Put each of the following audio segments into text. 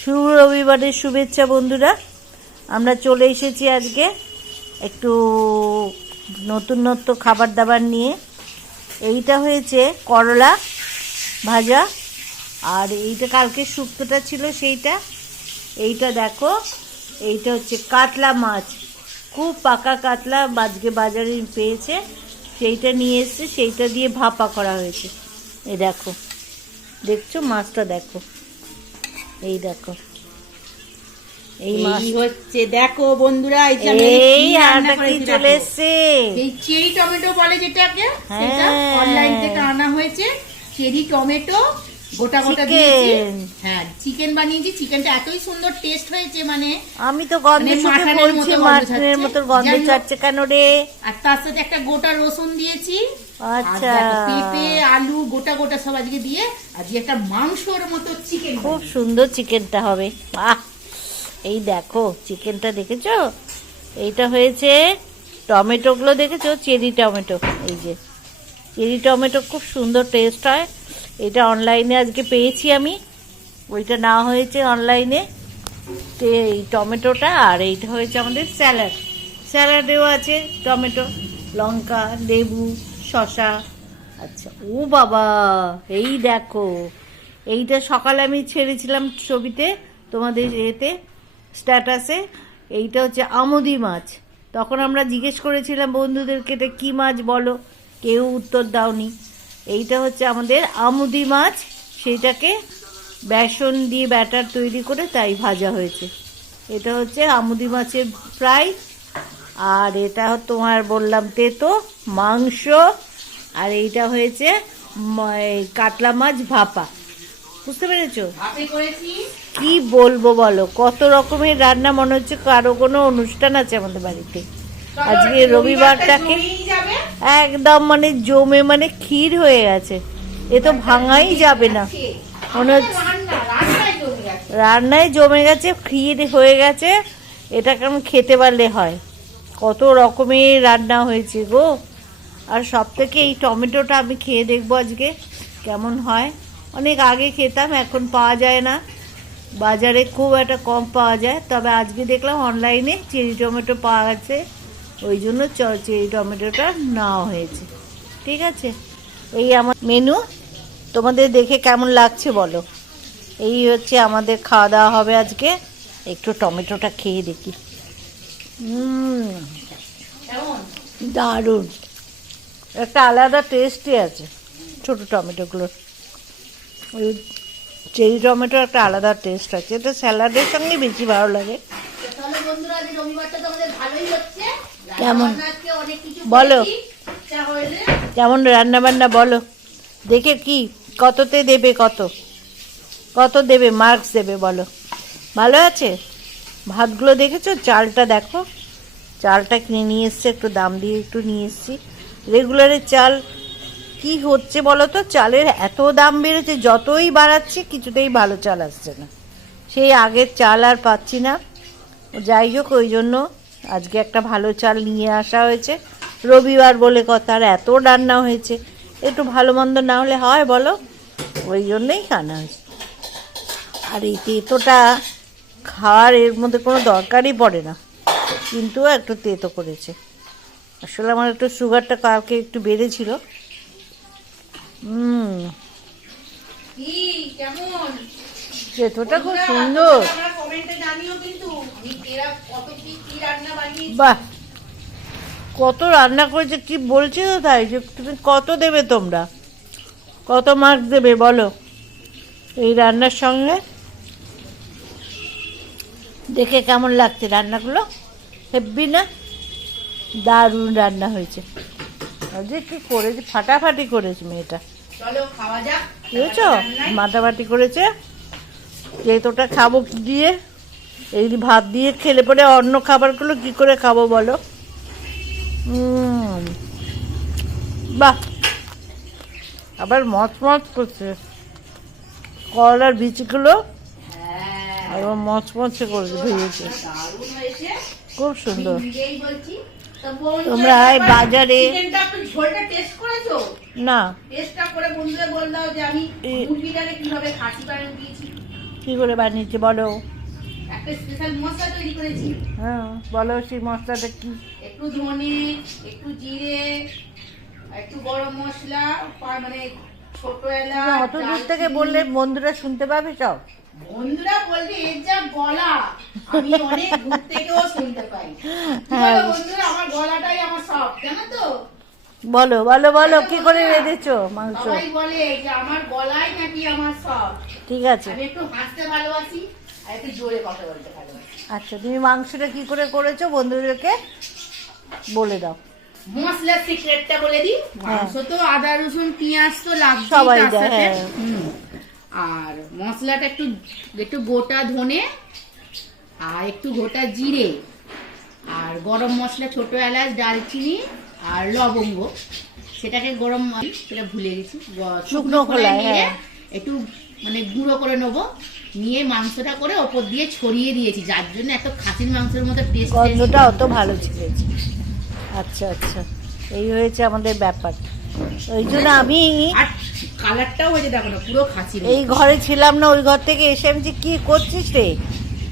শুভ রবিবারের শুভেচ্ছা বন্ধুরা। আমরা চলে এসেছি আজকে একটু নতুনত্ব খাবার দাবার নিয়ে। এইটা হয়েছে করলা ভাজা, আর এইটা কালকে শুক্তোটা ছিল সেইটা। এইটা দেখো, এইটা হচ্ছে কাতলা মাছ, খুব পাকা কাতলা আজকে বাজারে পেয়েছে, সেইটা নিয়ে এসছে, সেইটা দিয়ে ভাপা করা হয়েছে। এই দেখো, দেখছো মাছটা, দেখো, এই দেখো, এই মাছ হচ্ছে, দেখো বন্ধুরা, এই আটা কি চলে এসছে, এই চেরি টমেটো বলে যেটাকে, সেটা অনলাইন থেকে আনা হয়েছে। চেরি টমেটো গোটা গোটা দিয়েছি, হ্যাঁ চিকেন বানিয়েছি। চিকেনটা এতই সুন্দর টেস্ট হয়েছে, মানে আমি তো গন্ধ শুকে বলছি মাটনের মতো গন্ধ ছাড়ছে কেন রে। আর তার সাথে একটা গোটা রসুন দিয়েছি, আচ্ছা, পেঁপে আলু গোটা গোটা সব আজকে দিয়ে আজকে একটা মাংসর মতো চিকেন, খুব সুন্দর চিকেনটা হবে। বাহ, এই দেখো চিকেনটা দেখেছো, এইটা হয়েছে টমেটোগুলো দেখেছো, চেরি টমেটো, এই যে চেরি টমেটো, খুব সুন্দর টেস্ট হয়। এটা অনলাইনে আজকে পেয়েছি আমি, ওইটা না হয়েছে অনলাইনে। এই টমেটোটা, আর এইটা হয়েছে আমাদের স্যালাড, স্যালাডেও আছে টমেটো, লঙ্কা, লেবু, শসা। আচ্ছা, ও বাবা, এই দেখো, এইটা সকালে আমি ছেড়েছিলাম ছবিতে তোমাদের এতে, স্ট্যাটাসে। এইটা হচ্ছে আমুদি মাছ। তখন আমরা জিজ্ঞেস করেছিলাম বন্ধুদেরকে, এটা কী মাছ বলো, কেউ উত্তর দাওনি। এইটা হচ্ছে আমাদের আমুদি মাছ, সেইটাকে বেসন দিয়ে ব্যাটার তৈরি করে তাই ভাজা হয়েছে। এটা হচ্ছে আমুদি মাছের ফ্রাই, আর এটা তোমার বললাম তেতো মাংস, আর এইটা হয়েছে কাতলা মাছ ভাপা। বুঝতে পেরেছো? কি বলবো বলো, কত রকমের রান্না, মনে হচ্ছে কারো কোনো অনুষ্ঠান আছে আমাদের বাড়িতে। আজকে রবিবারটাকে একদম মানে জমে, মানে ক্ষীর হয়ে গেছে, এ তো ভাঙাই যাবে না মনে হচ্ছে, রান্নায় জমে গেছে, ক্ষীর হয়ে গেছে। এটা কেমন খেতে পারলে হয়, কত রকমের রান্না হয়েছে গো। আর সব থেকে এই টমেটোটা আমি খেয়ে দেখবো আজকে কেমন হয়। অনেক আগে খেতাম, এখন পাওয়া যায় না বাজারে, খুব একটা কম পাওয়া যায়। তবে আজকে দেখলাম অনলাইনে চেরি টমেটো পাওয়া গেছে, ওই জন্য চেরি টমেটোটা নেওয়া হয়েছে। ঠিক আছে, এই আমার মেনু, তোমাদের দেখে কেমন লাগছে বলো। এই হচ্ছে আমাদের খাওয়া দাওয়া হবে আজকে। একটু টমেটোটা খেয়ে দেখি, দারুণ, একটা আলাদা টেস্টই আছে ছোটো টমেটোগুলোর। ওই চেরি টমেটোর একটা আলাদা টেস্ট আছে, এটা স্যালাডের সঙ্গে বেশি ভালো লাগে। কেমন বলো, কেমন রান্না বান্না বলো দেখে, কি কততে দেবে, কত দেবে, মার্কস দেবে বলো। ভালো আছে? ভাতগুলো দেখেছো, চালটা দেখো, চালটা কিনে নিয়ে এসছে, একটু দাম দিয়ে একটু নিয়ে এসছি। রেগুলারের চাল কি হচ্ছে বলো তো, চালের এত দাম বেড়েছে, যতই বাড়াচ্ছে কিছুতেই ভালো চাল আসছে না, সেই আগের চাল আর পাচ্ছি না। যাই হোক, ওই জন্য আজকে একটা ভালো চাল নিয়ে আসা হয়েছে, রবিবার বলে কথা, আর এত রান্না হয়েছে, একটু ভালো মন্দ না হলে হয় বলো, ওই জন্যেই আনা হয়েছে। আর এই তেতোটা খাওয়ার এর মধ্যে কোনো দরকারই পড়ে না, কিন্তু একটু তেতো করেছে। আসলে আমার একটু সুগারটা কালকে একটু বেড়েছিল। তেতোটা খুব সুন্দর, বাহ, কত রান্না করেছে, কি বলছি তো তাই, যে তুমি কত দেবে, তোমরা কত মার্ক দেবে বলো এই রান্নার সঙ্গে। দেখে কেমন লাগছে রান্নাগুলো, হেব্বি না? দারুণ রান্না হয়েছে আজকে, কি করেছে, ফাটাফাটি করেছে মেয়েটা, বুঝেছো, মাটামাটি করেছে। যেহেতুটা খাবো কি দিয়ে, এই ভাত দিয়ে খেলে পরে অন্য খাবারগুলো কি করে খাবো বলো। বাহ, আবার মচমচ করছে করলার বিচিগুলো, আবার মচমচে করে ভেজেছে, খুব সুন্দর। তোমরা বাজারে না কি করে বানিয়েছে বলো? একটা স্পেশাল মশলা তৈরি করেছি। হ্যাঁ বলো, সেই মশলাটা কি? একটু ধনে, একটু জিরে, একটু গরম মশলা, মানে ছোট এলাচ। অত দূর থেকে বললে বন্ধুরা শুনতে পাবে সব। বন্ধুরা বলবে এর যা গলা, আমি অনেক দূর থেকেও শুনতে পাই। হ্যাঁ। বন্ধুরা আমার গলাটাই আমার সব, জানো তো? বলো বলো বলো, কি করে রেঁধেছো মাংস? সবাই বলে যে আমার গলাই নাকি আমার সব। ঠিক আছে। আমি একটু হাসতে ভালোবাসি আর একটু জোরে কথা বলতে ভালোবাসি। আচ্ছা, তুমি মাংসটা কি করে করেছো বন্ধুদেরকে বলে দাও। মশলার সিক্রেটটা বলে দিই। মাংস তো আদা রসুন পেঁয়াজ তো লাগবে সবাই তার দেয়, সাথে। হ্যাঁ। আর মশলাটা একটু একটু গোটা ধনে আর একটু গোটা জিরে আর গরম মশলা, ছোট এলাচ, দারচিনি আর লবঙ্গ, সেটাকে সেটা ভুলে গেছি, শুকনো খোলায়, নিয়ে হ্যাঁ। একটু মানে গুঁড়ো করে নেবো, নিয়ে মাংসটা করে ওপর দিয়ে ছড়িয়ে দিয়েছি, যার জন্য এত খাসির মাংসের মতো টেস্ট। গন্ধটা অত ভালো ছিল। আচ্ছা আচ্ছা, এই হয়েছে আমাদের ব্যাপার। ওই জন্য আমি আর কালারটাও হয়েছে দেখো না, পুরো খাসি। এই ঘরে ছিলাম না, ওই ঘর থেকে এসে আমি যে কি করছিস রে,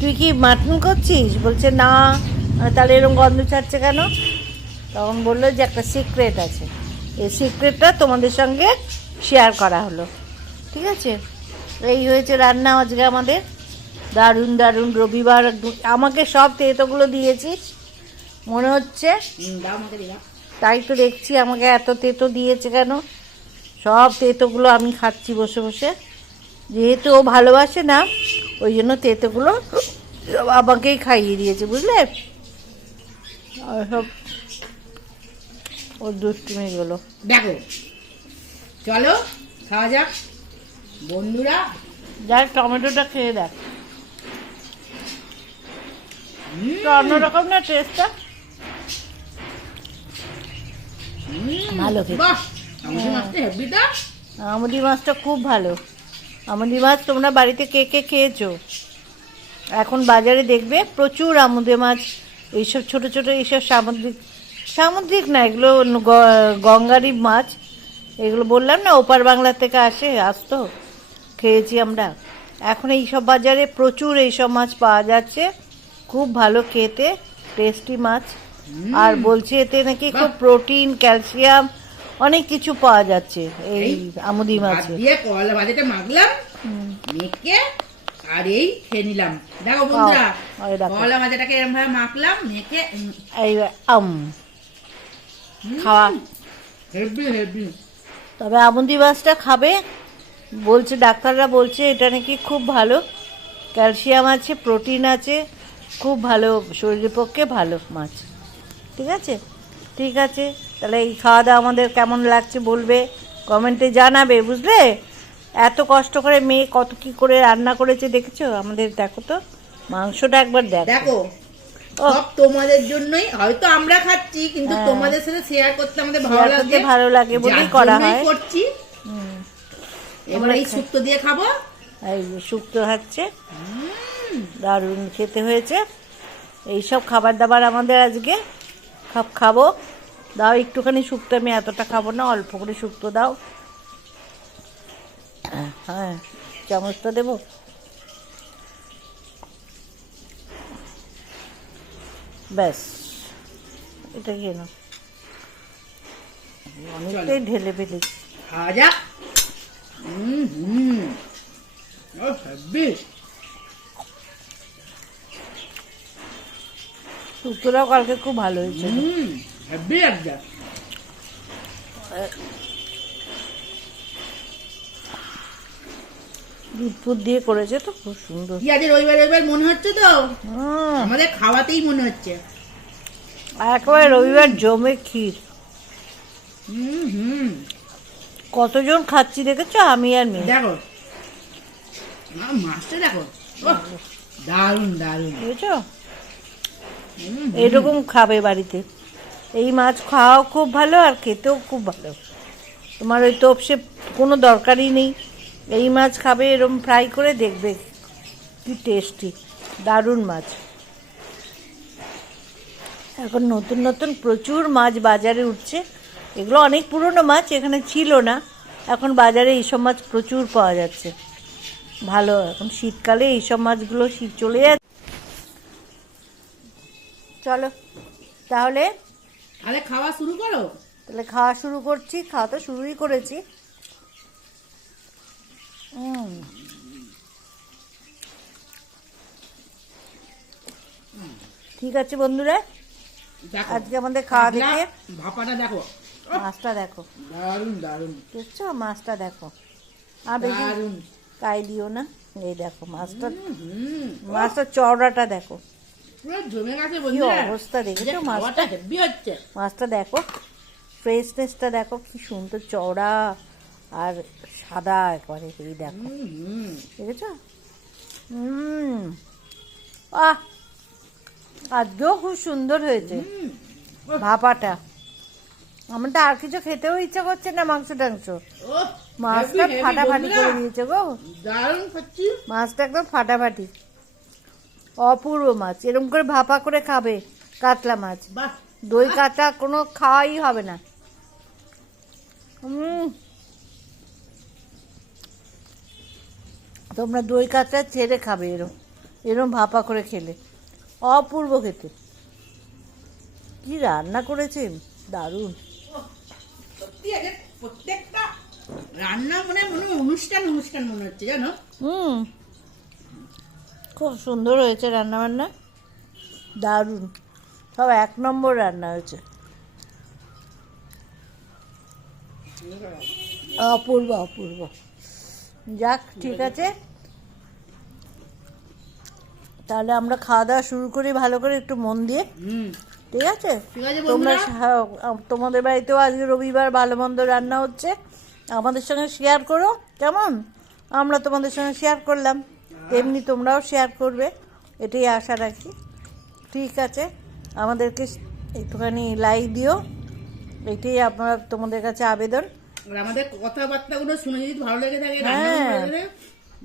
তুই কি মাটন করছিস? বলছে না। তাহলে এরকম গন্ধ ছাড়ছে কেন? তখন বললো যে একটা সিক্রেট আছে, এই সিক্রেটটা তোমাদের সঙ্গে শেয়ার করা হলো। ঠিক আছে, এই হয়েছে রান্না আজকে আমাদের। দারুণ দারুণ, রবিবার আমাকে সব তেতোগুলো দিয়েছিস মনে হচ্ছে, দাও আমাকে দিলাম। তাই তো দেখছি আমাকে এত তেতো দিয়েছে কেন। সব তেতোগুলো আমি খাচ্ছি বসে বসে, যেহেতু ও ভালোবাসে না ওই জন্য তেতোগুলো সব আমাকেই খাইয়ে দিয়েছে, বুঝলে? আর সব ওর দুষ্টুমিগুলো। দেখো, চলো খাওয়া যাক বন্ধুরা। যাক, টমেটোটা খেয়ে দেখ, অন্যরকম না টেস্টটা, ভালো খেতে। বাহ, আমাদের মাছটা হেভি তো। আমুদি মাছটা খুব ভালো। আমুদি মাছ তোমরা বাড়িতে কে কে খেয়েছো? এখন বাজারে দেখবে প্রচুর আমুদে মাছ, এইসব ছোট ছোট এইসব সামুদ্রিক, সামুদ্রিক না এগুলো, গঙ্গারি মাছ এগুলো, বললাম না ওপার বাংলা থেকে আসতো, খেয়েছি আমরা। এখন এইসব বাজারে প্রচুর এইসব মাছ পাওয়া যাচ্ছে, খুব ভালো খেতে, টেস্টি মাছ। আর বলছে এতে নাকি খুব প্রোটিন, ক্যালসিয়াম অনেক কিছু পাওয়া যাচ্ছে এই আমুদি মাছে। দিয়ে কলা ভাজাটা মাখলাম, মেখে আর এই খেয়ে নিলাম। দেখো বন্ধুরা, এই দেখো। কলা ভাজাটাকে এরকম ভাবে মাখলাম, মেখে এই খাওয়া। Heavy heavy. তবে আমুদি মাছটা খাবে, বলছে ডাক্তাররা বলছে এটা নাকি খুব ভালো, ক্যালসিয়াম আছে, প্রোটিন আছে, খুব ভালো, শরীরের পক্ষে ভালো মাছ। ঠিক আছে, ঠিক আছে, তাহলে এই খাওয়া দাওয়া আমাদের কেমন লাগছে বলবে, কমেন্টে জানাবে, বুঝলে? এত কষ্ট করে মেয়ে কত কি করে রান্না করেছে দেখেছো আমাদের। দেখো তো মাংসটা একবার দেখো, সব তোমাদের জন্যই, হয়তো আমরা খাচ্ছি কিন্তু তোমাদের সাথে শেয়ার করতে আমাদের ভালো লাগে বলেই করা হয়। করছি। এবার এই শুক্তো দিয়ে খাবো। এই যে শুক্তো হচ্ছে, দারুণ খেতে হয়েছে। এইসব খাবার দাবার আমাদের আজকে খাবো। দাও একটুখানি শুক্তো, আমি এতটা খাবো না, অল্প করে শুক্তো দাও। হ্যাঁ, চামচটা দেবো। ব্যাস, এটা খেয়ে নাও, অনেকটাই ঢেলে ফেলেছি। খাওয়া যাক। শুক্তোটাও কালকে খুব ভালো হয়েছে। দুধ ফুট দিয়ে করেছে তো, খুব সুন্দর। কি আজ রবিবার রবিবার মনে হচ্ছে তো, আমাদের খাওয়াতেই মনে হচ্ছে। একেবারে রবিবার জমে ক্ষীর। কতজন খাচ্ছি দেখেছো, আমি আর মেয়ে। দেখো মাছটা, দেখো দারুন দারুন, বুঝেছো? এরকম খাবে বাড়িতে, এই মাছ খাওয়াও খুব ভালো আর খেতেও খুব ভালো। তোমার ওই তোপসে কোনো দরকারই নেই, এই মাছ খাবে এরকম ফ্রাই করে, দেখবে কি টেস্টি, দারুণ মাছ। এখন নতুন নতুন প্রচুর মাছ বাজারে উঠছে, এগুলো অনেক পুরনো মাছ, এখানে ছিল না, এখন বাজারে এইসব মাছ প্রচুর পাওয়া যাচ্ছে। ভালো। এখন শীতকালে এইসব মাছগুলো শীত চলে যাচ্ছে। চলো তাহলে তাহলে খাওয়া শুরু করো। তাহলে খাওয়া শুরু করছি। খাওয়া তো শুরুই করেছি। ঠিক আছে বন্ধুরা, দেখো আজকে আমাদের খাওয়া কাতলা দেখে ভাপাটা দেখো, মাছটা দেখো, দারুন দারুন দেখছো মাছটা দেখো। আর বেশি দারুন। কাই দিও না। এই দেখো মাছটা, হুম, মাছটা চওড়াটা দেখো, পুরো জমে গেছে কি বন্ধুরা। অবস্থা দেখেছো যে মাছটা? খাওয়াটা হেভি হচ্ছে। মাছটা দেখো, ফ্রেশনেসটা দেখো, কি সুন্দর চওড়া আর সাদা একবারে। এই দেখো, হুম, দেখেছো? আহ, আজকেও খুব সুন্দর হয়েছে হুম। ভাপাটা। আমার তো আর কিছু খেতেও ইচ্ছা করছে না, মাংস টাংস। ওহ, মাছটা heavy, heavy ফাটাফাটি বন্ধুরা। করে দিয়েছে গো। দারুণ খাচ্ছি। মাছটা একদম ফাটাফাটি, অপূর্ব মাছ। এরকম করে ভাপা করে খাবে কাতলা মাছ। বাহ, দই কাতলা কোনো খাওয়াই হবে না। তোমরা দই কাতলা ছেড়ে খাবে এরম, এরম ভাপা করে খেলে অপূর্ব খেতে। কি রান্না করেছেন, দারুণ। সত্যি আগে প্রত্যেকটা রান্না মনে মনে অনুষ্ঠান অনুষ্ঠান মনে হচ্ছে জানো। খুব সুন্দর হয়েছে রান্না বান্না, দারুণ। সব 1 নম্বর রান্না হয়েছে, অপূর্ব অপূর্ব। যাক, ঠিক আছে, তাহলে আমরা খাওয়া দাওয়া শুরু করি ভালো করে, একটু মন দিয়ে। হুম, ঠিক আছে? ঠিক আছে তোমরা বন্ধুরা। তোমাদের বাড়িতেও আজকে রবিবার ভালো মন্দ রান্না হচ্ছে, আমাদের সঙ্গে শেয়ার করো কেমন। আমরা তোমাদের সঙ্গে শেয়ার করলাম, তেমনি তোমরাও শেয়ার করবে, এটাই আশা রাখি। ঠিক আছে, আমাদেরকে একটুখানি লাইক দিও, এটাই আপনার তোমাদের কাছে আবেদন। আর আমাদের কথাবার্তাগুলো শুনে যদি ভালো লেগে থাকে হ্যাঁ। রান্না ভালো লেগে থাকে,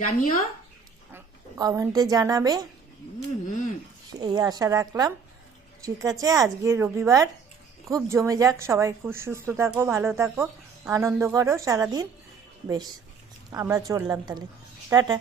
জানিও। কমেন্টে জানাবে, হুম, হুম। এই আশা রাখলাম। ঠিক আছে, আজকে রবিবার, খুব জমে যাক, সবাই খুব সুস্থ থাকো, ভালো থাকো, আনন্দ করো সারাদিন। বেশ, আমরা চললাম তাহলে, টাটা।